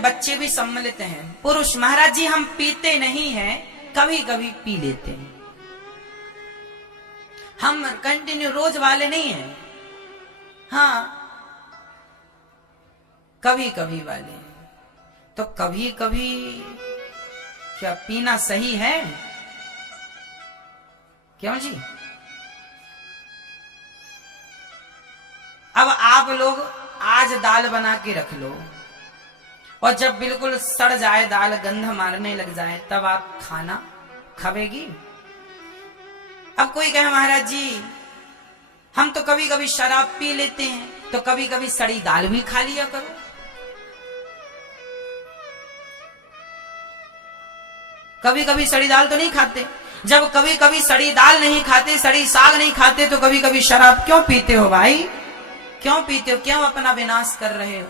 में बच्चे भी सम्मिलित हैं। पुरुष महाराज जी हम पीते नहीं हैं, कभी कभी पी लेते हैं, हम कंटिन्यू रोज वाले नहीं हैं, हाँ कभी कभी वाले। तो कभी कभी क्या पीना सही है? क्यों जी? अब आप लोग आज दाल बना के रख लो और जब बिल्कुल सड़ जाए दाल, गंध मारने लग जाए, तब आप खाना खावेगी? अब कोई कहे महाराज जी हम तो कभी कभी शराब पी लेते हैं, तो कभी कभी सड़ी दाल भी खा लिया करो। कभी कभी सड़ी दाल तो नहीं खाते? जब कभी कभी सड़ी दाल नहीं खाते, सड़ी साग नहीं खाते, तो कभी कभी शराब क्यों पीते हो भाई? क्यों पीते हो? क्यों अपना विनाश कर रहे हो?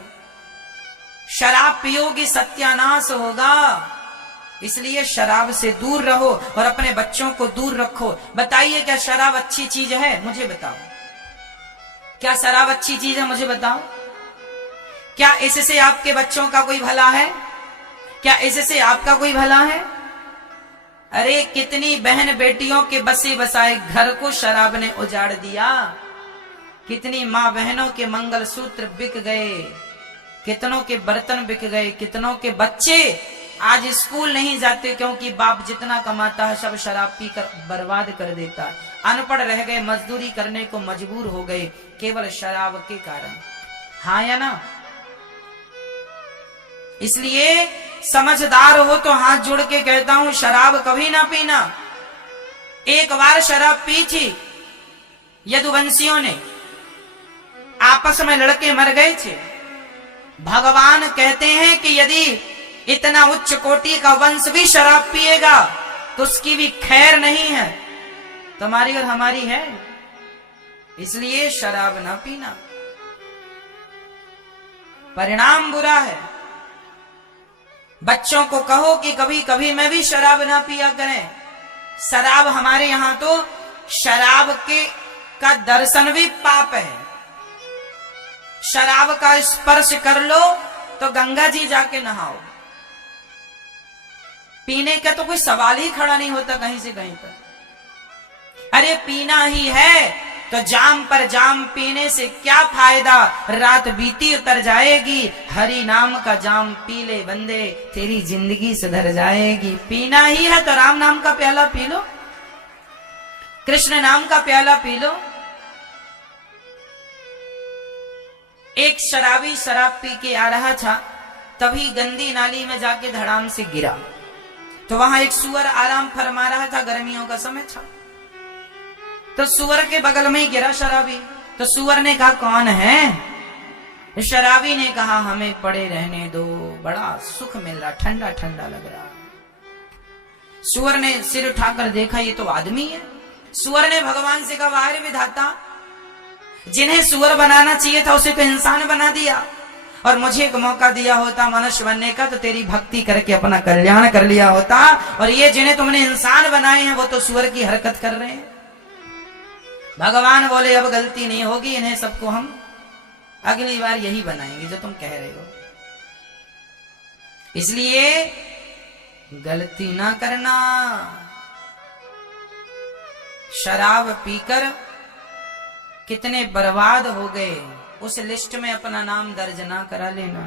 शराब पियोगे सत्यानाश होगा, इसलिए शराब से दूर रहो और अपने बच्चों को दूर रखो। बताइए क्या शराब अच्छी चीज है? मुझे बताओ, क्या शराब अच्छी चीज है? मुझे बताओ, क्या इससे आपके बच्चों का कोई भला है? क्या इससे आपका कोई भला है? अरे कितनी बहन बेटियों के बसे बसाए घर को शराब ने उजाड़ दिया, कितनी माँ बहनों के मंगलसूत्र बिक गए, कितनों के बर्तन बिक गए, कितनों के बच्चे आज स्कूल नहीं जाते क्योंकि बाप जितना कमाता है सब शराब पीकर बर्बाद कर देता है। अनपढ़ रह गए, मजदूरी करने को मजबूर हो गए केवल शराब के कारण। हाँ या ना? इसलिए समझदार हो तो हाथ जोड़ के कहता हूं शराब कभी ना पीना। एक बार शराब पी थी यदुवंशियों ने, आपस में लड़के मर गए थे। भगवान कहते हैं कि यदि इतना उच्च कोटि का वंश भी शराब पिएगा तो उसकी भी खैर नहीं है, तुम्हारी और हमारी है। इसलिए शराब ना पीना, परिणाम बुरा है। बच्चों को कहो कि कभी कभी मैं भी शराब ना पिया करें। शराब हमारे यहां तो शराब का दर्शन भी पाप है। शराब का स्पर्श कर लो तो गंगा जी जाके नहाओ। पीने का तो कोई सवाल ही खड़ा नहीं होता कहीं से कहीं पर। अरे पीना ही है तो जाम पर जाम पीने से क्या फायदा, रात बीती उतर जाएगी। हरि नाम का जाम पी ले बंदे, तेरी जिंदगी सुधर जाएगी। पीना ही है तो राम नाम का प्याला पी लो, कृष्ण नाम का प्याला पी लो। एक शराबी शराब पी के आ रहा था, तभी गंदी नाली में जाके धड़ाम से गिरा। तो वहां एक सुअर आराम फरमा रहा था, गर्मियों का समय था। तो सुअर के बगल में ही गिरा शराबी। तो सुअर ने कहा कौन है? शराबी ने कहा हमें पड़े रहने दो, बड़ा सुख मिल रहा, ठंडा ठंडा लग रहा। सुअर ने सिर उठाकर देखा ये तो आदमी है। सुअर ने भगवान से कहा वाह विधाता, जिन्हें सुअर बनाना चाहिए था उसे तो इंसान बना दिया, और मुझे एक मौका दिया होता मनुष्य बनने का तो तेरी भक्ति करके अपना कल्याण कर लिया होता। और ये जिन्हें तुमने इंसान बनाए हैं वो तो सुअर की हरकत कर रहे हैं। भगवान बोले अब गलती नहीं होगी, इन्हें सबको हम अगली बार यही बनाएंगे जो तुम कह रहे हो। इसलिए गलती ना करना। शराब पीकर कितने बर्बाद हो गए, उस लिस्ट में अपना नाम दर्ज ना करा लेना।